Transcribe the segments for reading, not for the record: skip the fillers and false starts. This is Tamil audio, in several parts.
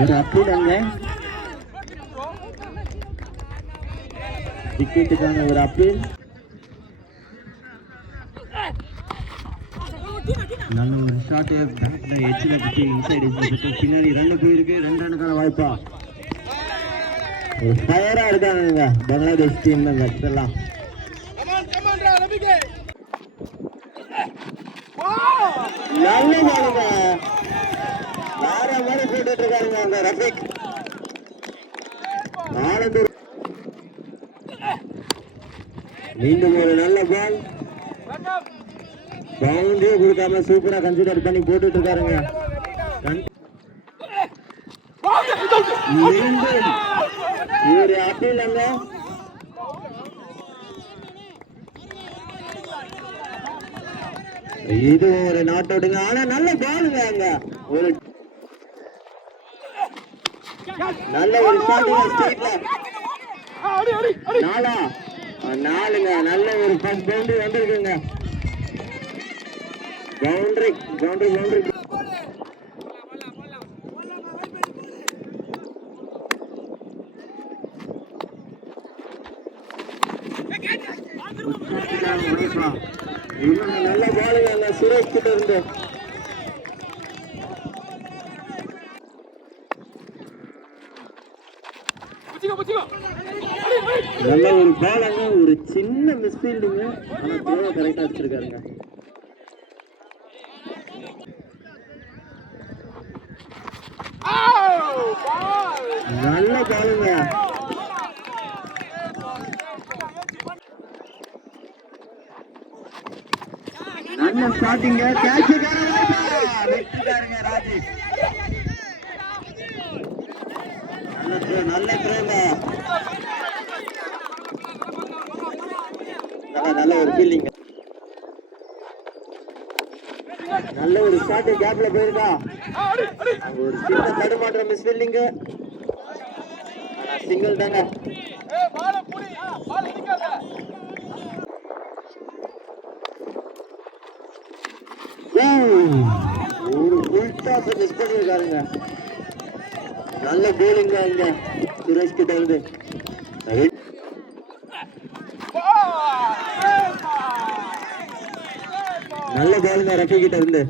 ஒரு அப்பீல் விக்கெட்டுக்கான ஒரு அப்பீல். நல்ல ஒரு ஷாட் பேட்ல எட்ஜில் பற்றி இன்சைட் எட்ஜில் பின்னாடி 2 போயிருக்கு. 2 ரன்னுக்கான வாய்ப்பா. ஒரு ஃபயரா இருக்காங்க பங்களாதேஷ் டீம் எல்லாம். நல்ல பாருங்க, வேற மாதிரி போட்டுட்டு இருக்காருங்க அந்த ரஃபீக். ஆனந்தூர் மீண்டும் ஒரு நல்ல பால். பவுண்டரியே கொடுக்காம சூப்பரா கன்சிடர் பண்ணி போட்டுட்டு இருக்காருங்க. மீண்டும் ஒரு அப்பீல் அங்க. இது ஒரு நாட் அவுட்டுங்க. ஆனா நல்ல பாலுங்க அங்க. ஒரு நல்ல ஒரு ஷாட்டுங்க. நாலுங்க. நல்ல ஒரு ஃபர்ஸ்ட் பவுண்டரி வந்திருக்குங்க. Boundary boundary boundary. நல்ல பாலுங்க அந்த சுரேஷ் கிட்ட இருந்து. நல்ல ஒரு பாலுங்க. ஒரு சின்ன மிஸ்ஃபீல்டிங்க. ஆனா த்ரோவை கரெக்டா அடிச்சிருக்காருங்க. நல்ல பாலுங்க. நல்ல ஸ்டார்டிங்க. கேட்சுக்கான வெற்றிக்காரங்க ராஜேஷ். நல்ல த்ரோங்க. நல்ல ஒரு ஃபீல்டிங். நல்ல ஒரு ஷாட் கேப்ல போயிருக்கா. ஒரு சின்ன தடுமாற்ற மிஸ் ஃபீல்டிங். சிங்கிள் தாங்க. ஒரு ஃபுல் டாஸ் மிஸ் பண்ணிருக்காருங்க. நல்ல போலிங்க இங்க சுரேஷ் கிட்ட இருந்து. நல்ல பாலுங்க ரஃபி கிட்ட இருந்து.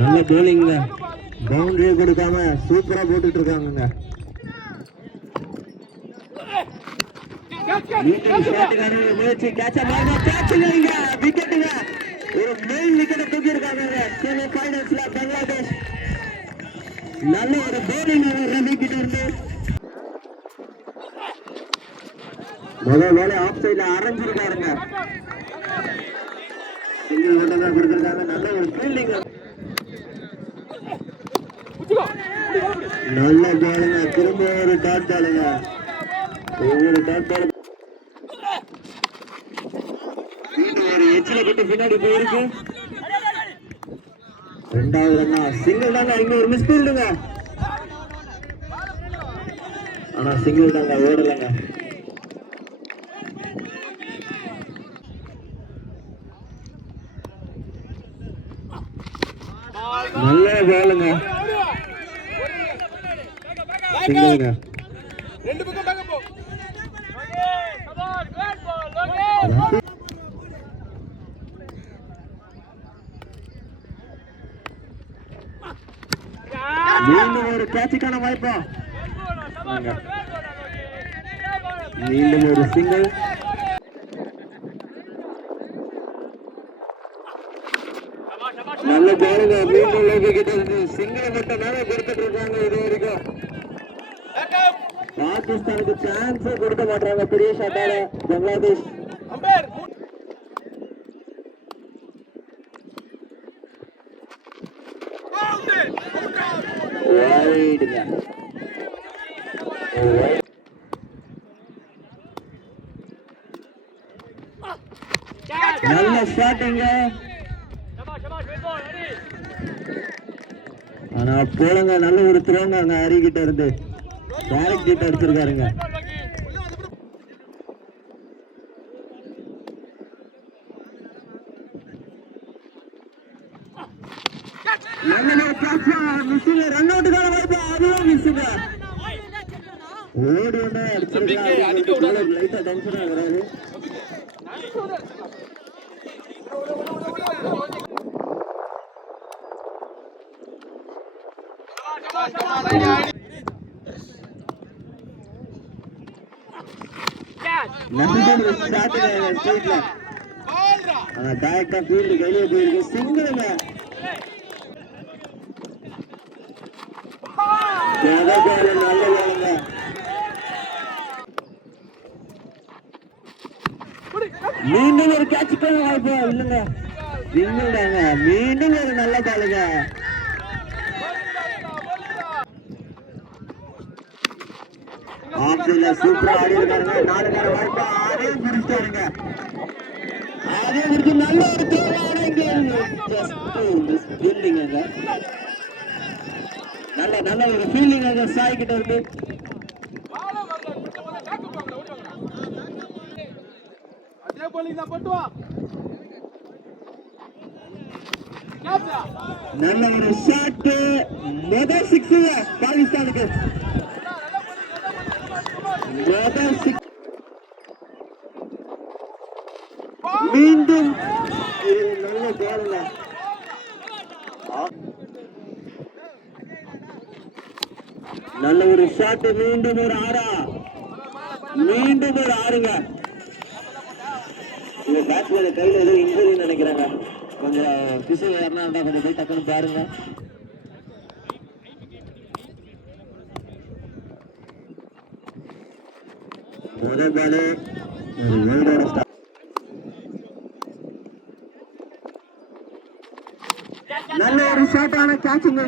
நல்ல போலிங்க. பவுண்டரியே கொடுக்காம சூப்பரா போட்டுட்டு இருக்காங்க. முயற்சி கேட்ச விக்கெட்டுங்க. ஒரு மெயின் விக்கெட்டை தூக்கி இருக்காங்க செமி ஃபைனல்ஸ்ல பங்களாதேஷ். நல்ல ஒரு போலிங் ரவி கிட்ட இருந்து. முதல் வேலை ஆஃப் சைட்ல அரைஞ்சிருக்காருங்க. சிங்கிள் மட்டும் தான் கொடுத்திருக்காங்க. நல்ல ஒரு ஃபீல்டிங். நல்ல பாலுங்க. திரும்ப ஒரு டாட் பாலுங்க. ஒவ்வொரு டாட் பால் ஒரு எச்சில கட்டு பின்னாடி போயிருக்கு. 2வது ரன்னா சிங்கிள் தாங்க. இங்க ஒரு மிஸ் ஃபீல்டுங்க. ஆனா சிங்கிள் தாங்க, ஓடலங்க. நல்ல பாலுங்க. சிங்கிள்ங்க. மீண்டும் ஒரு கேட்சுக்கான வாய்ப்பா. மீண்டும் ஒரு சிங்கிள். நல்ல பாலுங்க. மீண்டும் லோகி கிட்ட இருந்து சிங்கிள் மட்டும் தானே கொடுத்துட்டு இருக்காங்க இது வரைக்கும். பாகிஸ்தானுக்கு சான்ஸே கொடுக்க மாட்டாங்க பெரிய ஷாட்டால பங்களாதேஷ். நல்ல ஷாட்டுங்க. ஆனா போலங்க. நல்ல ஒரு த்ரோங்க அங்க ஹரி கிட்ட இருந்து. டைரக்ட் ஹிட் அடிச்சிருக்காருங்க. நல்ல கேட்ச் மிஸ்ஸிங் ரன் அவுட்டுக்கான வாய்ப்பு அதுவும் மிஸ்ஸிங் ஓடி வந்து அடிச்சிருக்காரு லைட்டா டென்ஷன் ஆகுறாரு டைரக்டா ஃபீல்டு வெளியே போயிருக்கு சிங்கிளுங்க நல்ல பாருங்க மீண்டும் ஒரு கேட்சுக்கான வாய்ப்பு இல்லைங்க இல்லைங்க மீண்டும் ஒரு நல்ல பாலுங்க சூப்பரா ஆடி இருக்காருங்க 4 நேர வாய்ப்பு அதையும் பிடிச்சிட்டாருங்க அதையும் பிடிச்சி நல்ல ஒரு தேவையான ஃபீல்டிங்க நல்ல ஒரு ஃபீல்டிங் அங்க சாய் கிட்ட இருக்கு நல்ல ஒரு ஷாட் முதல் 6 பாகிஸ்தானுக்கு மீண்டும் நல்ல பாருங்க நல்ல ஒரு ஷாட் மீண்டும் ஒரு ஆறுங்க இந்த பேட்ஸ்மேன் கையில ஏதோ இன்ஜுரி நினைக்கிறாங்க கொஞ்சம் பிசில் யாருன்னா கொஞ்சம் போய் டக்குன்னு பாருங்க முதல் பாலு நல்ல ஒரு ஷாட்டான கேட்சுங்க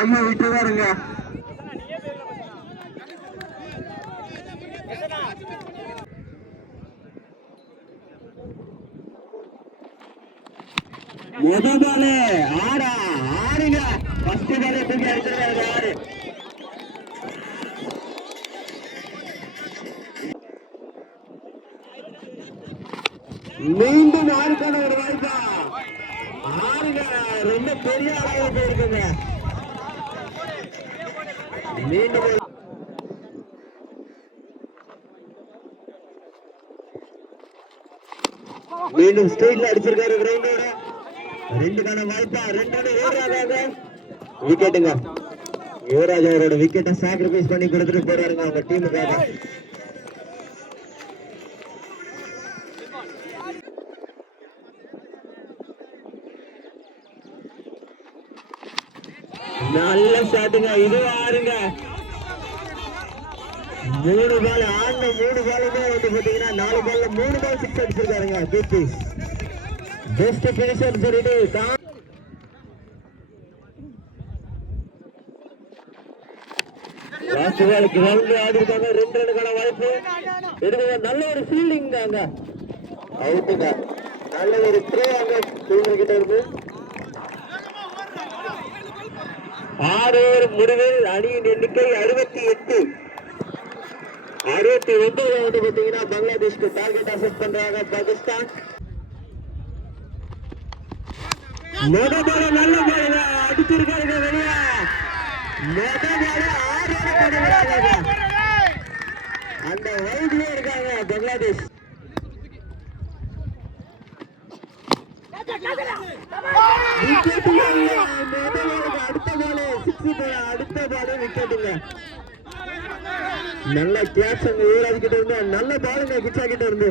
ஐயோ விட்டுதாருங்க முதல் பாலு ஆறுங்க ஃபர்ஸ்ட் பாலே தூக்கி அடிச்சிருக்காரு 6 மீண்டும் 6க்கான ஒரு வாய்ப்பா 6ங்க ரொம்ப பெரிய அளவு போயிருக்குங்க மீண்டும் ஸ்ட்ரெயிட்ல அடிச்சிருக்காரு கிரவுண்டோட 2க்கான வாய்ப்பா 2 யுவராஜாங்க விக்கெட்டுங்க யுவராஜ் அவரோட விக்கெட்டை சாக்ரிஃபைஸ் பண்ணி கொடுத்துட்டு போறாருங்க அவங்க டீமுக்காக நல்ல ஷாட்டுங்க இது 6ங்க 3 பால் ஆடின 3 பாலுமே வந்து பாத்தீங்கன்னா 4 பால்ல 3 பால் 6 அடிச்சிருக்காருங்க கீர்த்தி பெஸ்ட் பினிஷர் சொல்லிட்டு லாஸ்ட் பால் கிரவுண்ட் ஆடி இருக்காங்க 2 ரன்னுக்கான வாய்ப்பு எடுக்க நல்ல ஒரு ஃபீல்டிங் அங்க அவுட்டுங்க நல்ல ஒரு த்ரோ அங்க ஃபீல்டர் கிட்ட இருக்கு 6 ஓவர் முடிவில் அணியின் எண்ணிக்கை 68 வந்து பாத்தீங்கன்னா பங்களாதேஷ்க்கு டார்கெட் அசெஸ் பண்றாங்க பாகிஸ்தான் நல்ல பாருங்க அடிச்சிருக்காருங்க வெளியா அந்த வைட்லயே இருக்காங்க பங்களாதேஷ் அடுத்த பாலு விக்கெட்டுங்க நல்ல கேட்ச் அங்க யுவராஜ் கிட்ட இருந்து நல்ல பாலுங்க கிச்சா கிட்ட இருந்து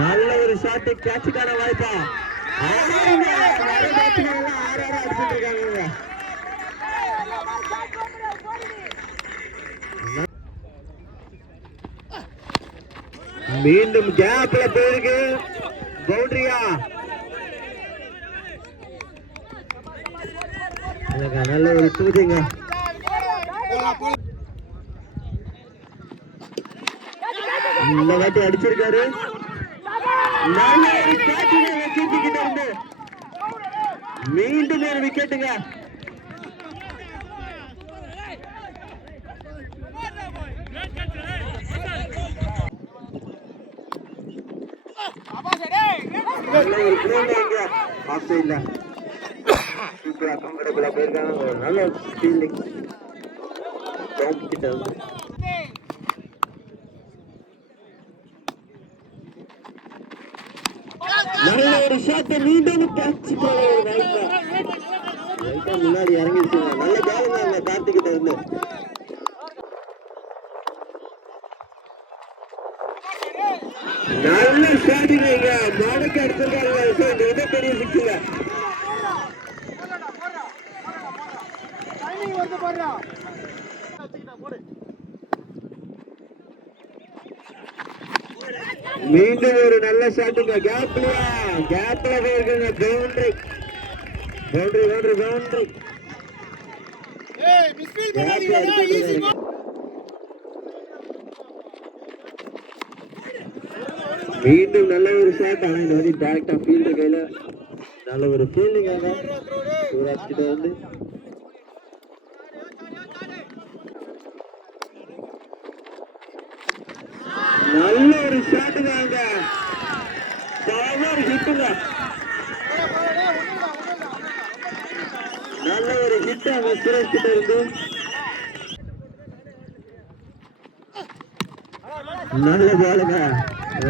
நல்ல ஒரு ஷாட் கேட்சுக்கான வாய்ப்பா அடிச்சுட்டு இருக்காங்க மீண்டும் கேப்ல போயிருக்கு பவுண்டரியா நல்ல ஒரு தூதிங்க இந்த வாட்டி அடிச்சிருக்காரு நல்ல ஒரு கிட்ட இருந்து மீண்டும் ஒரு விக்கெட்டுங்க ஆஃப் சைட்ல சூப்பரா கம்ஃபர்டபுளா போயிருக்காங்க. ஒரு நல்ல ஃபீல்டிங் ஸ்டம்ப் கிட்ட வந்து நல்ல ஒரு ஷாட் மீண்டும் கேட்ச் முன்னாடி இறங்கிடுச்சு. நல்ல பாலுங்க அந்த கார்த்திக் கிட்ட இருந்து. நல்ல ஷாட்டிங் மாடக்கு அடிச்சிருக்காங்க. மிகப்பெரிய சிக்ஸுங்க. மீண்டும் ஒரு நல்ல ஷாட்டுங்க. கேப்ல போயிருக்குங்க. பவுண்டரி பவுண்டரி பவுண்டரி மீண்டும் நல்ல ஒரு ஷாட். ஆனா இந்த மாதிரி டைரக்டா ஃபீல்டு கையில நல்ல ஒரு ஃபீல்டிங் ஆகும். யுவராஜ் கிட்ட வந்து நல்ல ஒரு ஷாட்டுங்க. பவர் ஹிட்டுங்க. நல்ல ஒரு ஹிட் அங்க சுரேஷ் கிட்ட இருந்து. நல்ல பாலுங்க.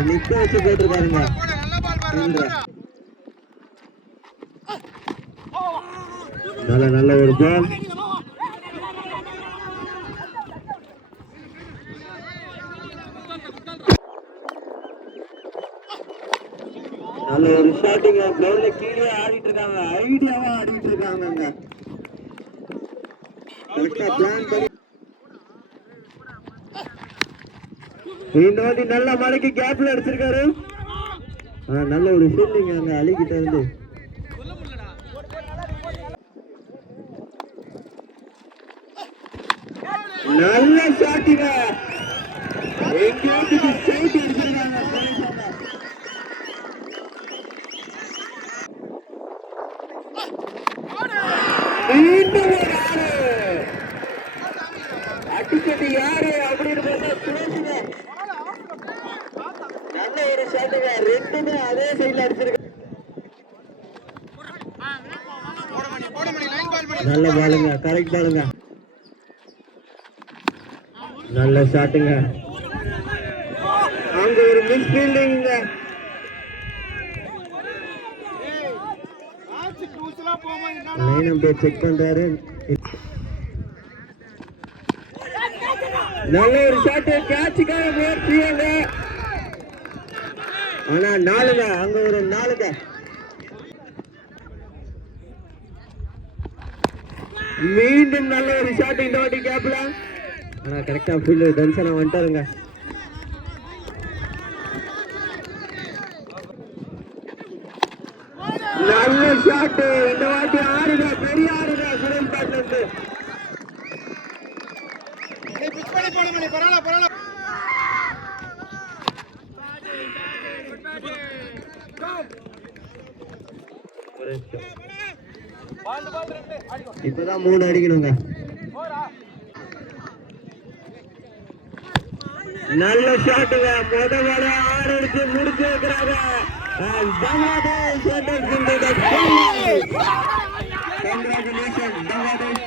நிக்க வச்சு போட்டிருக்காருங்க. நல்ல ஒரு பால். நல்ல ஒரு ஷாட்டிங். கிரவுண்ட்ல கீழே ஆடிட்டு இருக்காங்க. ஐடியாவா ஆடிட்டு இருக்காங்க. கரெக்டா பிளான் பண்ணி இந்த வாட்டி நல்ல மழைக்கு கேப்ல அடிச்சிருக்காரு. நல்ல ஒரு ஃபீல்டிங் அங்க அலிகிட்ட இருந்து. நல்ல ஷாட்டிங்க. எங்கேயாவது ஸ்ட்ரைட் அடிச்சிருக்காங்க. மீண்டும் ஒரு ஆறு அடிச்சது யாரு அப்படின்னு பார்த்தா சுரேஷுங்க. நல்ல ஒரு ஷாட்டுங்க. ரெண்டுமே அதே சைட்ல அடிச்சிருக்க. நல்ல பாலுங்க. கரெக்ட் பாலுங்க. நல்ல ஷாட்டுங்க. அங்க ஒரு மிஸ் ஃபீல்டிங். லைன் அப்படியே செக் பண்றாரு. நல்ல ஒரு ஷாட். கேட்சுக்காக முயற்சியாங்க. ஆனா நாலுங்க. அங்க ஒரு நாலுங்க. மீண்டும் நல்ல ஒரு ஷாட் இந்த வாட்டி கேப்ல. ஆனா கரெக்டா ஃபீல்டர் டென்ஷனா வந்துட்டாருங்க. நல்ல ஷாட் இந்த வாட்டி. ஆறுங்க. பெரிய ஆறுங்க. சுரேஷ் பேட்ல இருந்து. இப்பதான் 3 அடிக்கணுங்க. நல்ல ஷாட்டுங்க. முதல் 6 அடிச்சு முடிச்சு வைக்கிறாங்க. Bangladesh enters into the finals. Congratulations, Bangladesh.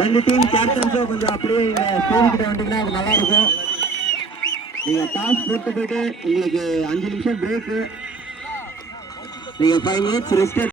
ரெண்டு டீம் கேப்டன்ஸும் கொஞ்சம் அப்படியே ஸ்டேஜ்கிட்ட வந்தீங்கன்னா நல்லா இருக்கும். நீங்க டாஸ் போட்டு போயிட்டு உங்களுக்கு 5 நிமிஷம் பிரேக்கு, நீங்க 5 மினிட்ஸ் ரெஸ்ட்